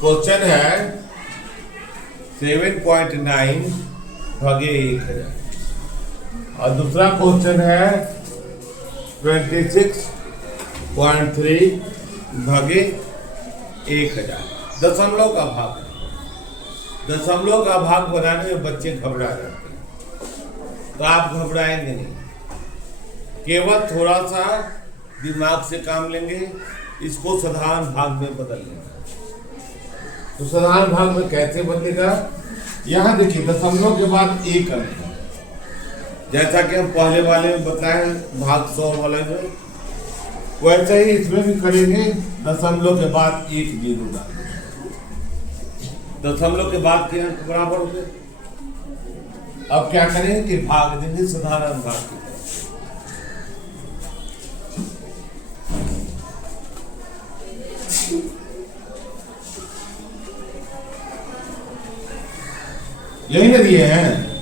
Question है 7.9 भागे 1000 और दूसरा क्वेश्चन है 26.3 भागे 1000। दशमलव का भाग, दशमलव का भाग बनाने में बच्चे घबरा जाते हैं, तो आप घबराएंगे नहीं, केवल थोड़ा सा दिमाग से काम लेंगे, इसको साधारण भाग में बदल लेंगे। तो साधारण भाग में कैसे बदलेगा, यहाँ देखिए दशमलव के बाद एक अंक है, जैसा कि हम पहले वाले में बताए भाग 100 वाले में, वैसे ही इसमें भी करेंगे। दशमलव के बाद एक जीरो डालेंगे, दशमलव के बाद के अंक बराबर हो गए। अब क्या करेंगे कि भाग देंगे साधारण भाग की। यही ना दिए हैं।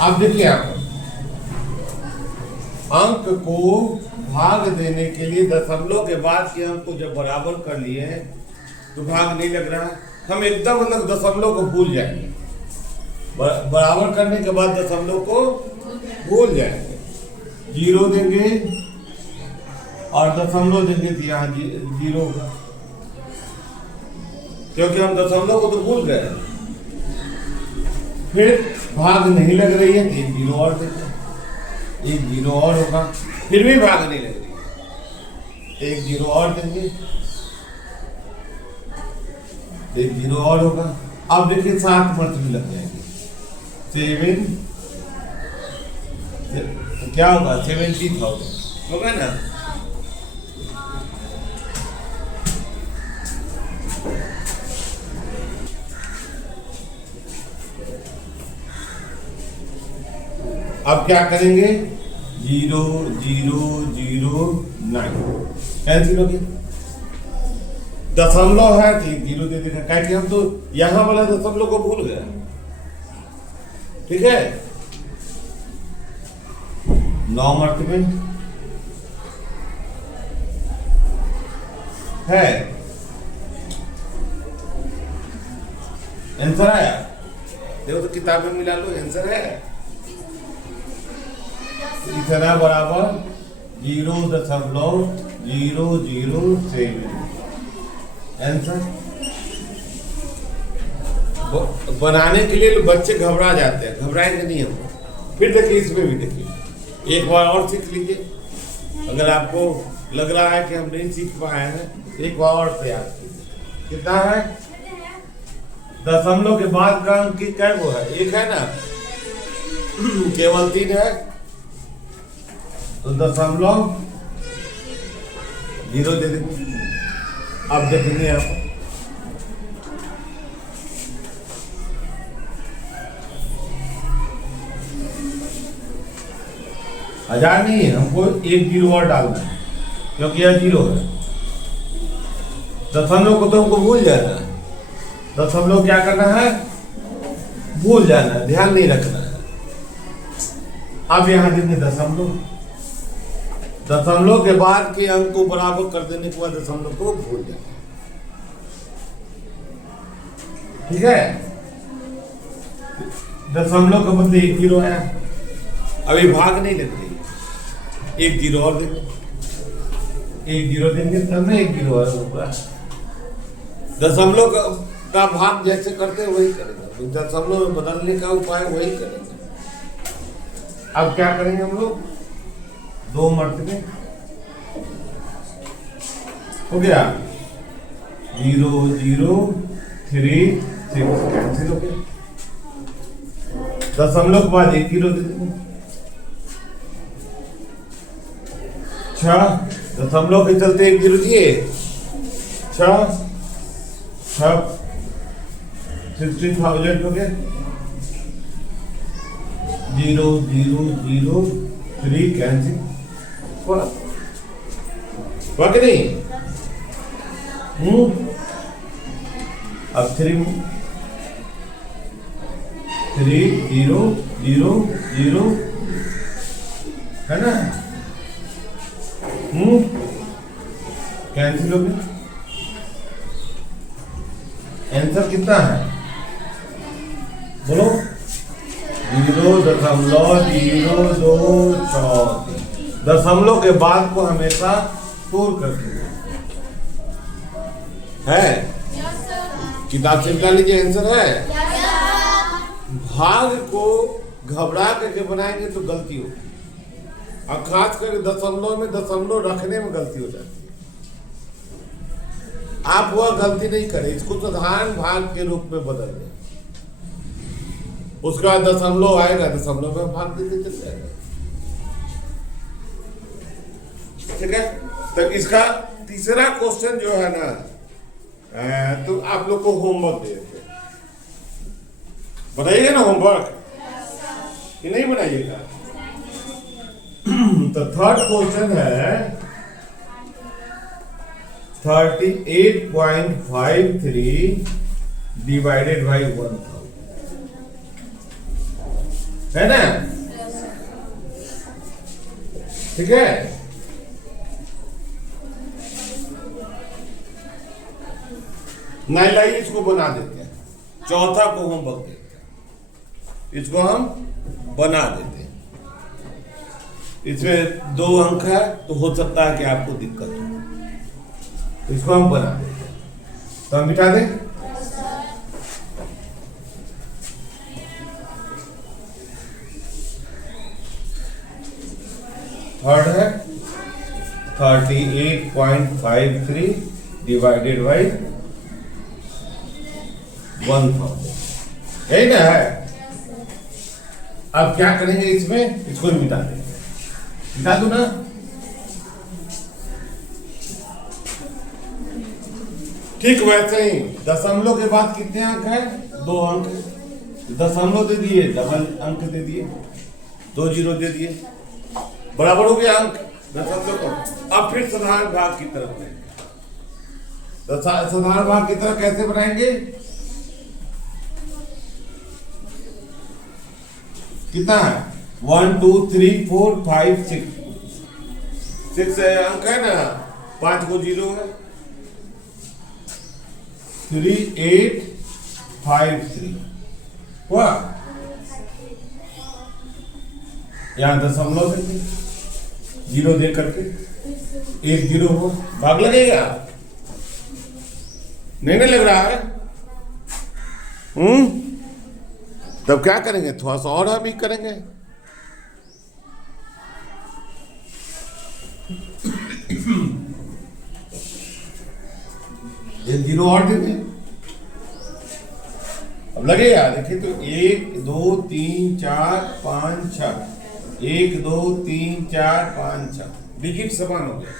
अब देखिए, आप अंक को भाग देने के लिए दशमलव के बाद के अंक को जब बराबर कर लिए तो भाग नहीं लग रहा, हम एकदम मतलब दशमलव को भूल जाएंगे। बराबर करने के बाद दशमलव को भूल जाएंगे, जीरो देंगे और दशमलव देंगे तो यहाँ जीरो होगा, क्योंकि हम दशमलव को तो भूल गए। फिर भाग नहीं लग रही है, एक जीरो और देते, एक जीरो और होगा, फिर भी भाग नहीं लग रही है, एक जीरो और देंगे, एक जीरो और होगा। अब देखिए 7 मल्टीपल लग जाएंगे, 7 तो क्या होगा 70,000 होगा ना। अब क्या करेंगे, 0 0 0 9 कैंसिल हो गया। दशमलव है तो एक जीरो दे देगा, क्या कि हम तो यहां वाला दशमलव को भूल गए। ठीक है, 9 मल्टीपल है, आंसर आया, देखो तो किताब में मिला लो, आंसर है इतना बराबर 0.007 आंसर। बनाने के लिए बच्चे घबरा जाते हैं, घबराएंगे नहीं हम। फिर देखिए इसमें भी देखिए, एक बार और सीख लीजिए, अगर आपको लग रहा है कि हम नहीं सीख पाए हैं तो एक बार और प्रयास कीजिए। कितना है, दशमलव के बाद का अंक क्या वो है, एक है ना, केवल 3 है, तो दशमलव 0 दे देंगे। अब देखेंगे आप, हजार नहीं है, हमको एक जीरो और डालना है, क्योंकि यह जीरो है। दशमलव को तो हमको भूल जाना है, दशमलव क्या करना है, भूल जाना है, ध्यान नहीं रखना है। अब यहां देंगे दशमलव, दशमलव के बाद के अंक को बराबर कर देने के बाद दशमलव को भूल जाए। ठीक है, दशमलव के बदले एक जीरो है, अभी भाग नहीं लग रही, एक जीरो और देंगे, एक जीरो देंगे तब ना एक जीरो और होगा। दशमलव का भाग जैसे करते हैं वही करेंगे, दशमलव में बदलने का उपाय वही करेंगे। अब क्या करेंगे हम लोग, 2 मल्टीपल हो गया, 0 0 3 6 कैंसिल हो गया। दशमलव के बाद एक जीरो दे देंगे, 6 दशमलव के चलते एक जीरो दिए, 6 60,000 हो गया, 0 0 0 3 कैंसिल हुआ कि नहीं। अब 3 0 जीरो जीरो, है ना? कैंसिल हो गया। आंसर कितना है बोलो? 0.024। दशमलव के बाद को हमेशा तोड़ कर दीजिए, है? किताब से निकाल लीजिए, आंसर है। भाग को घबरा करके बनाएंगे तो गलती होगी, और खास करके दशमलव में दशमलव रखने में गलती हो जाती है। आप वह गलती नहीं करें, इसको साधारण भाग के रूप में बदल दें। उसके बाद दशमलव आएगा, दशमलव में भाग देते चल जाएगा। ठीक है, तो इसका तीसरा क्वेश्चन जो है ना, तो आप लोग को होमवर्क देते हैं, बनाइएगा ना होमवर्क, कि नहीं बनाइएगा? तो थर्ड क्वेश्चन है 38.53 डिवाइडेड बाई 1000, है ना? ठीक है, नहीं लाइए, इसको बना देते हैं। चौथा को होमवर्क देते हैं, इसको हम बना देते हैं। इसमें 2 अंक है, तो हो सकता है कि आपको दिक्कत हो, तो इसको हम बना देते हैं। तो हम मिटा दें। थर्ड है 38.53 डिवाइडेड बाई 1000, है ना? है। अब क्या करेंगे इसमें? इसको मिटा देंगे। मिटा दो ना। ठीक वैसे ही दशमलव के बाद कितने अंक है? 2 अंक। दशमलव दे दिए, डबल अंक दे दिए, 2 जीरो दे दिए, बराबर हो गया अंक दशमलव को। अब फिर साधारण भाग की तरफ जाएंगे। साधारण भाग की तरफ कैसे बनाएंगे? कितना है? 1 2 3 4 5 6 अंक है ना, 5 को जीरो है, 3 8 5 3 हुआ। यहां दशमलव देंगे, जीरो दे करके 1 जीरो हो, भाग लगेगा? नहीं ना लग रहा है? तब क्या करेंगे? थोड़ा सा और हम ही करेंगे। ये जीरो और देंगे, अब लगेगा। देखिए तो 1 2 3 4 5 6, 1 2 3 4 5 6 डिजिट समान हो गया,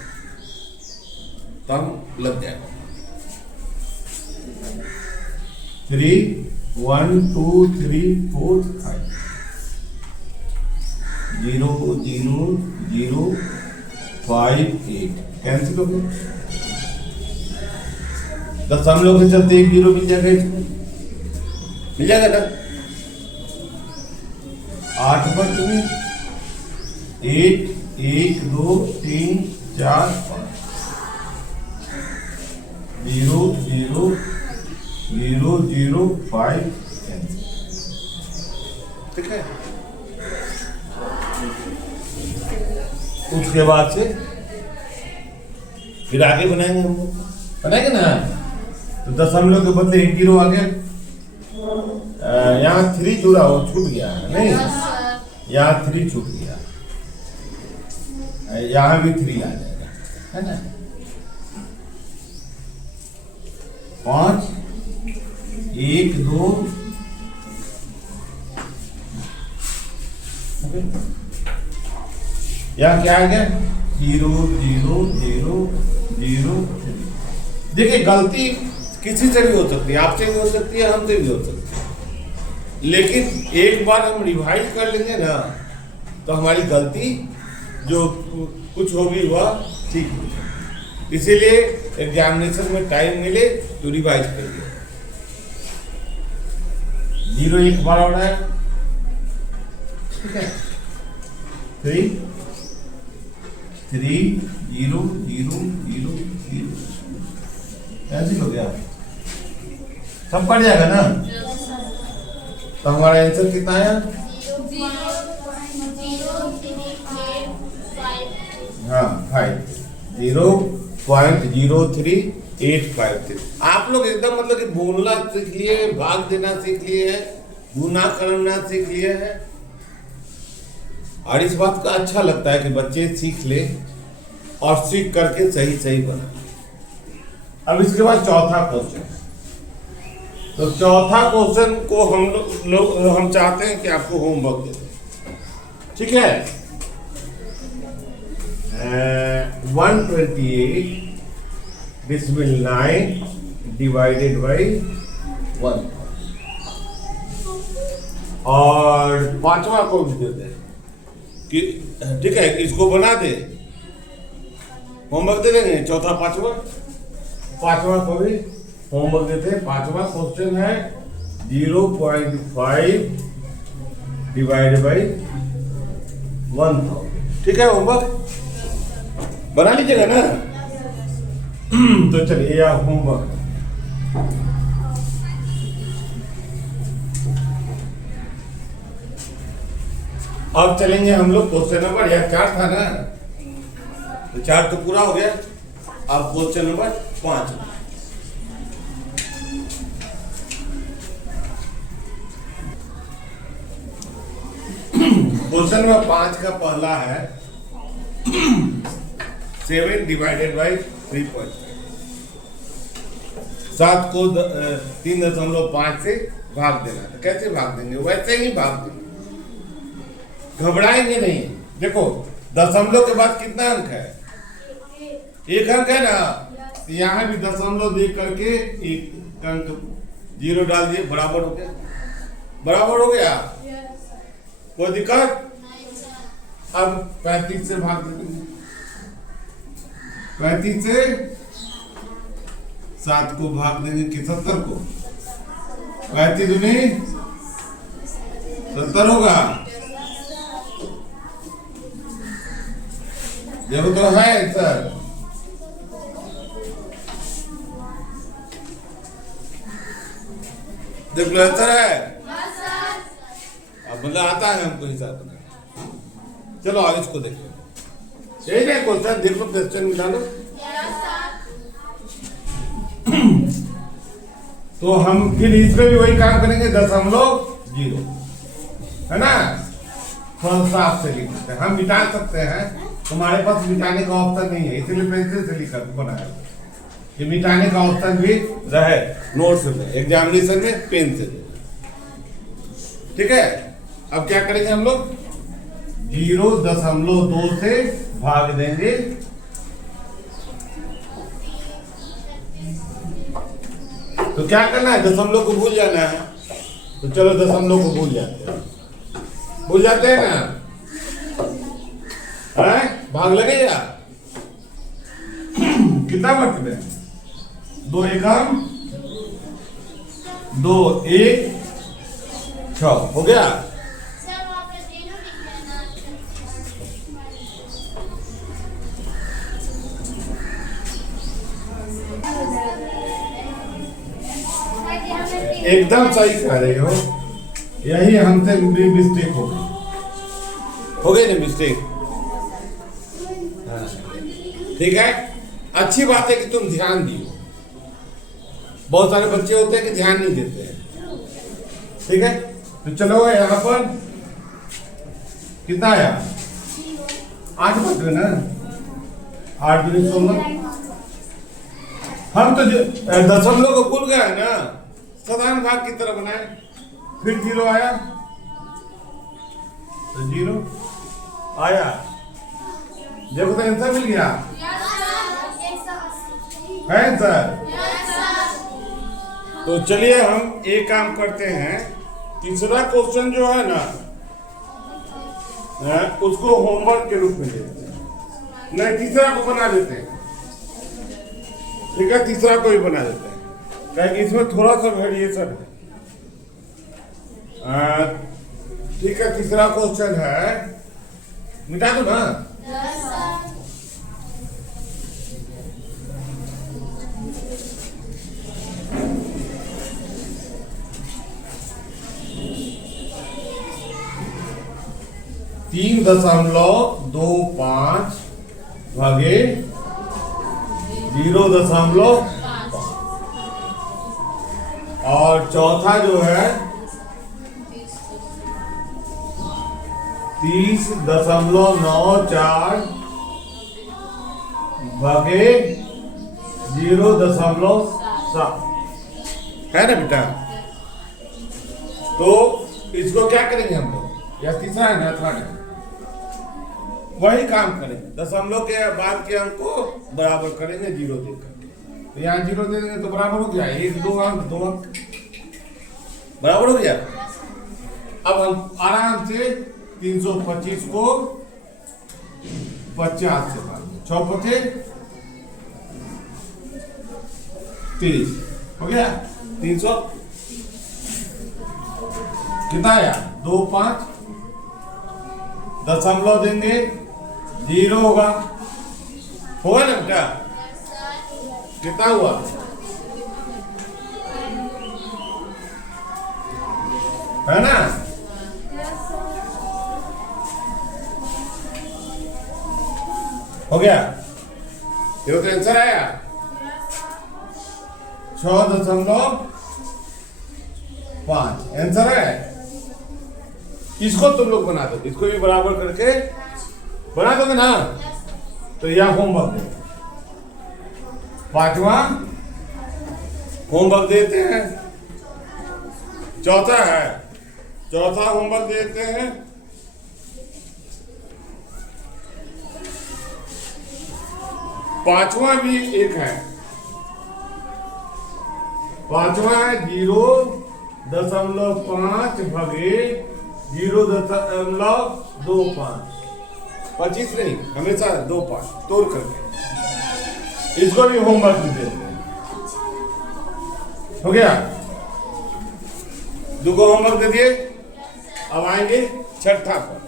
तब लग जाएगा। 3 1 2 3 4 5 0 0 0 5 8 कैंसिल हो गया। दशमलव के चलते 1 जीरो मिल जाएगा, इसमें मिल जाएगा ना। 8 बट में 1 1 2 3 4 5 0 0 0 0 5 कैंसिल। ठीक है, उसके बाद से फिर आगे बनाएंगे, हम बनाएंगे ना। तो दशमलव के बदले 1 जीरो आ गया, यहाँ 3 जुड़ा हो, छूट गया है नहीं, यहाँ 3 छूट गया, यहाँ भी 3 आ जाएगा, है ना। 5 1 2 यहाँ क्या आ गया? 0 0 0 0 3। देखिए गलती किसी से भी हो सकती है, आपसे भी हो सकती है, हमसे भी हो सकती है, लेकिन एक बार हम रिवाइज कर लेंगे ना, तो हमारी गलती जो कुछ होगी वह ठीक होगी। इसीलिए एग्जामिनेशन में टाइम मिले तो रिवाइज करिए। 0 एक बार हो रहा है, ठीक है 3 3 0 0 0 0 ऐसे हो गया, सब पड़ जाएगा ना। तो हमारा आंसर कितना है? हाँ 0.03853। आप लोग एकदम मतलब कि बोलना सीख लिए, भाग देना सीख लिए है, गुना करना सीख लिए है। और इस बात का अच्छा लगता है कि बच्चे सीख ले और सीख करके सही सही बना। अब इसके बाद चौथा क्वेश्चन। तो चौथा क्वेश्चन को हम चाहते हैं कि आपको होमवर्क दे दें, ठीक है। 128 डिसिमल 9 डिवाइडेड बाई 1 और पांचवा को भी देते हैं कि ठीक है, इसको बना दे, होमवर्क दे देंगे। चौथा पांचवा को भी होमवर्क देते हैं। पांचवा क्वेश्चन है 0.5 डिवाइड बाई 1000। ठीक है, होमवर्क बना लीजिएगा ना। तो चलिए या होमवर्क अब चलेंगे हम लोग क्वेश्चन नंबर 4 था ना, तो 4 तो पूरा हो गया। अब क्वेश्चन नंबर 5। क्वेश्चन नंबर 5 का पहला है 7 डिवाइडेड बाई 3.5। 7 को 3.5 से भाग देना। तो कैसे भाग देंगे? वैसे ही भाग देंगे, घबराएंगे नहीं। देखो दशमलव के बाद कितना अंक है? 1 अंक है ना, यहाँ भी दशमलव दे करके 1 अंक 0 डाल दिए, बराबर हो गया। बराबर हो गया, कोई दिक्कत? अब 35 से भाग देंगे। 35 से 7 को भाग देंगे कि 70 को। 35 दूनी 70 होगा। देखो तो है सर, देख लो आंसर है। अब मतलब आता है हमको हिसाब करना। चलो आगे इसको देखो, यही है क्वेश्चन। देखो क्वेश्चन मिला लो। तो हम फिर इसमें भी वही काम करेंगे, 0.0 है ना। थोड़ा साफ से लिख सकते हैं, हम मिटा सकते हैं। तुम्हारे पास मिटाने का ऑप्शन नहीं है, इसलिए पेंसिल से लिखा बनाया कि मिटाने का ऑप्शन भी रहे नोट्स में, एग्जामिनेशन में पेन से। ठीक है, अब क्या करेंगे हम लोग? 0.2 से भाग देंगे। तो क्या करना है? दशमलव को भूल जाना है। तो चलो दशमलव को भूल जाते हैं, भूल जाते हैं ना। है? भाग लगेगा कितना मतलब है? 2 एकम 2 1 6 हो गया। एकदम सही कह रहे हो, यही हमसे भी मिस्टेक हो गई ना मिस्टेक। ठीक है, अच्छी बात है कि तुम ध्यान दियो। बहुत सारे बच्चे होते हैं कि ध्यान नहीं देते हैं। ठीक है, तो चलो यहाँ पर कितना आया? 8 बचे ना, 8 दूनी 16। हम तो दशमलव को भूल गए ना, साधारण भाग की तरह बनाए। फिर 0 आया तो 0 आया। देखो तो आंसर मिल गया है सर। तो चलिए हम एक काम करते हैं, तीसरा क्वेश्चन जो है ना, उसको होमवर्क के रूप में लेते हैं। नहीं, तीसरा को बना देते हैं। ठीक है, तीसरा को भी बना देते हैं, क्योंकि इसमें थोड़ा सा वेरिएशन है। ठीक है, तीसरा क्वेश्चन है, मिटा दो ना। तीन 3.25 भागे 0.5 और चौथा जो है 30.94 भागे 0.7 है ना बेटा। तो इसको क्या करेंगे हम लोग, या तीसरा है ना, थर्ड है, वही काम करेंगे, दशमलव के बाद के अंक को बराबर करेंगे 0 देकर। तो यहाँ 0 दे देंगे तो बराबर हो गया, 1 2 अंक 2 अंक बराबर हो गया। अब हम आराम से 325 को 50 से भाग, 6 पचे 30 हो गया। 300 कितना आया, 2 5 दशमलव देंगे 0 होगा ना बेटा। कितना हुआ, है ना। हो गया, ये तो आंसर आया 6.5 आंसर है। इसको तुम लोग बना दो, इसको भी बराबर करके बना दोगे ना। तो यह होमवर्क है, 5वां होमवर्क देते हैं। चौथा है, चौथा होमवर्क देते हैं। 5वां भी एक है, 5वां है 0.5 भागे 0.25 25 नहीं, हमेशा 2 5 तोड़ करके। इसको भी होमवर्क भी देते हैं। हो गया, 2 को होमवर्क दे दिए। अब आएंगे छठा पर,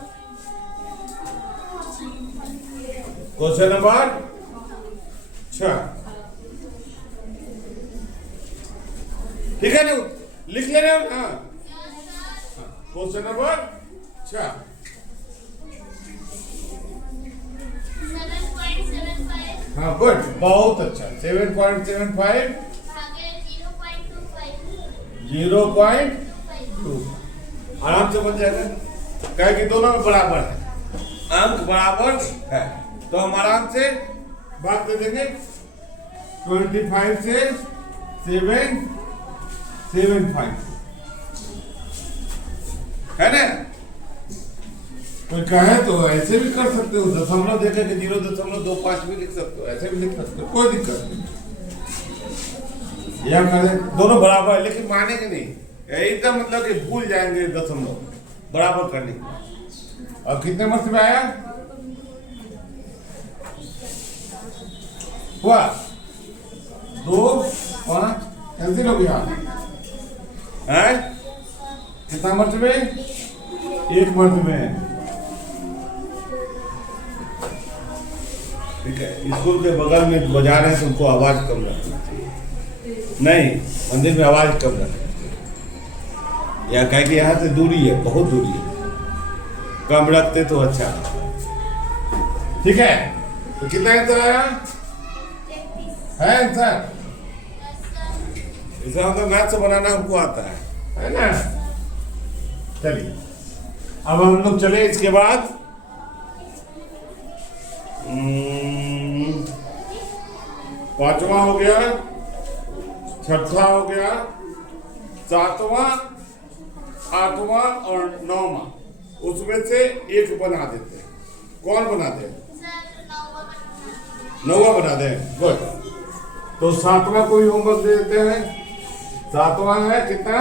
क्वेश्चन नंबर 6। ठीक है ना, लिख ले रहे हो ना। क्वेश्चन नंबर 6, 7.75 हाँ गुड, बहुत अच्छा। 7.75 0.2 आराम से बन जाएगा, क्या कि दोनों में बराबर है, अंक बराबर है। तो हम आराम से बात दे देंगे 25 से 7.75 है ना। कोई कहे तो ऐसे भी कर सकते हो, दशमलव देकर के 0.25 भी लिख सकते हो, ऐसे भी लिख सकते हो, कोई दिक्कत नहीं। यह करें दोनों बराबर है, लेकिन मानेंगे नहीं, एकदम मतलब कि भूल जाएंगे दशमलव बराबर करने। और कितने नंबर से आया हुआ 2 5 कैंसिल हो गया है। कितना मर्तबे, 1 मर्तबे। ठीक है, स्कूल के बगल में बाजार है, तुमको आवाज कम रखना चाहिए। नहीं, मंदिर में आवाज कम रखना चाहिए, या कह के यहाँ से दूरी है, बहुत दूरी है, कम रखते तो अच्छा। ठीक है, तो कितना आंसर आया है आंसर। इसे मतलब मैथ से बनाना हमको आता है ना। चलिए, अब हम लोग चले इसके बाद 5वां हो गया, 6ठा हो गया, 7वां 8वां और 9वां, उसमें से एक बना देते हैं। कौन बना दे, 9वां बना दे। गुड, तो 7वां कोई होमवर्क दे देते हैं। 7वां है कितना,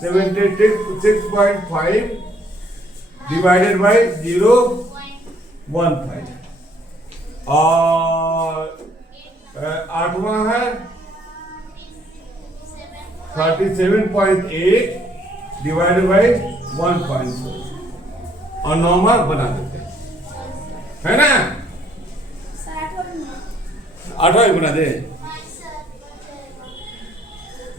76.5 डिवाइडेड बाई 0.15। और 8वां है 37.8 डिवाइडेड बाई 1.4। और 9 बना देते हैं, है ना? 8वां ही बना दे।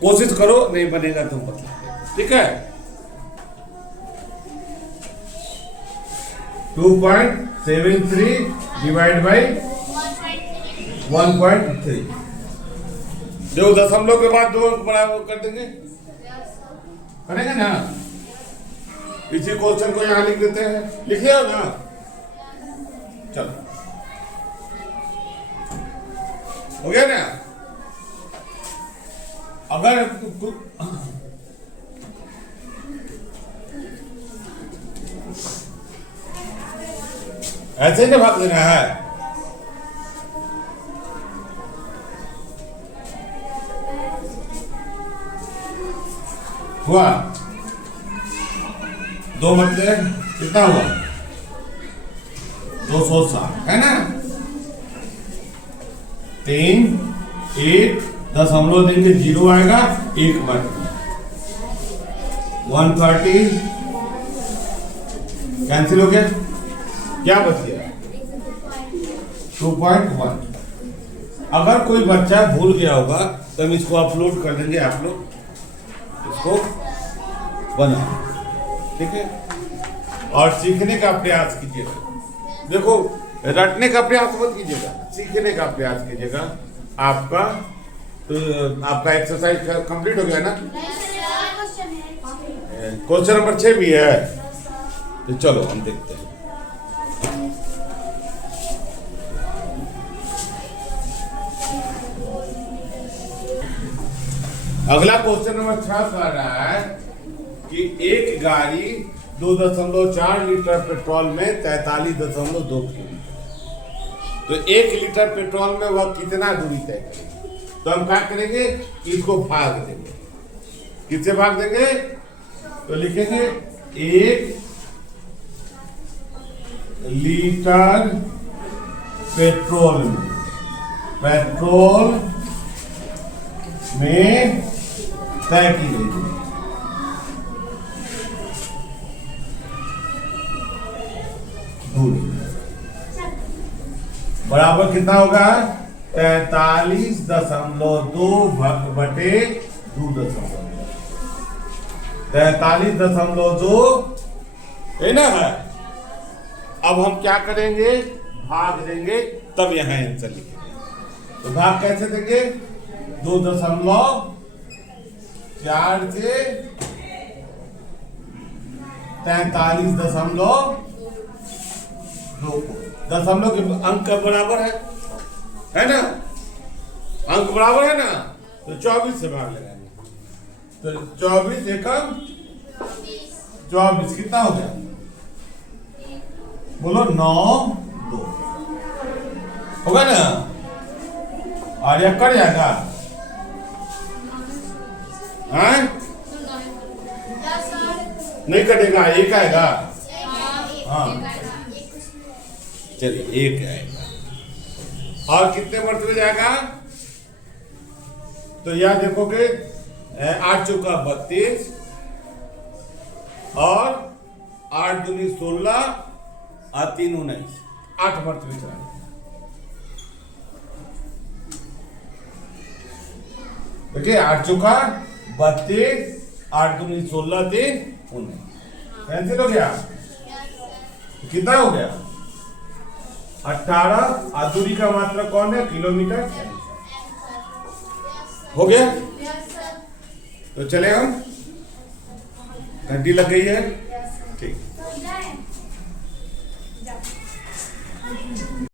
कोशिश करो, नहीं बनेगा तो बता, ठीक है? 2.73 डिवाइड बाई 1.3। जो दशमलव के बाद 2 अंक बराबर कर देंगे, करेंगे ना? इसी क्वेश्चन को यहाँ लिख देते हैं, लिखिए हो ना? चलो, हो गया ना? अगर ऐसे ही ना भाग देना है, हुआ 2 मतलब कितना हुआ? 260, है ना? 3 1 दशमलव देंगे, 0 आएगा, 1 बट 130 कैंसिल हो गया, क्या बच गया? 2.1। अगर कोई बच्चा भूल गया होगा तो हम इसको अपलोड कर देंगे, आप लोग इसको बना, ठीक है? और सीखने का प्रयास कीजिएगा। देखो, रटने का प्रयास मत कीजिएगा, सीखने का प्रयास कीजिएगा। आपका तो आपका एक्सरसाइज कंप्लीट हो गया ना? क्वेश्चन नंबर 6 भी है, तो चलो हम देखते हैं। अगला क्वेश्चन नंबर 6 कह रहा है कि एक गाड़ी 2.4 लीटर पेट्रोल में 43.2 किलोमीटर, तो 1 लीटर पेट्रोल में वह कितना दूरी तय करेगी? तो हम क्या करेंगे, इसको भाग देंगे। किससे भाग देंगे? तो लिखेंगे 1 लीटर पेट्रोल में तय की गई दूरी बराबर कितना होगा? 43.2 बटे 2.2, 43.2 है ना? अब हम क्या करेंगे? भाग देंगे, तब यहां आंसर लिखेंगे। तो भाग कैसे देंगे? 2.4 से 43.2 दशमलव के अंक बराबर है ना? अंक बराबर है ना? तो 24 से भाग लगाएंगे, तो 24 एकम 24 कितना हो गया? बोलो 9 2 होगा ना? और यह कट जाएगा, हाँ? नहीं कटेगा, एक आएगा, हाँ चलिए 1 आएगा। और कितने मरतबे जाएगा? तो यह देखोगे 8 चौका 32 और 8 दूनी 16 और 3 19, 8 मरतबे चला। देखिए 8 चौका 32, 8 दूनी 16, 3 19, कैंसिल हो गया। कितना हो गया? 18। दूरी का मात्रा कौन है? किलोमीटर। हो गया? तो चले हम, घंटी लग गई है, ठीक।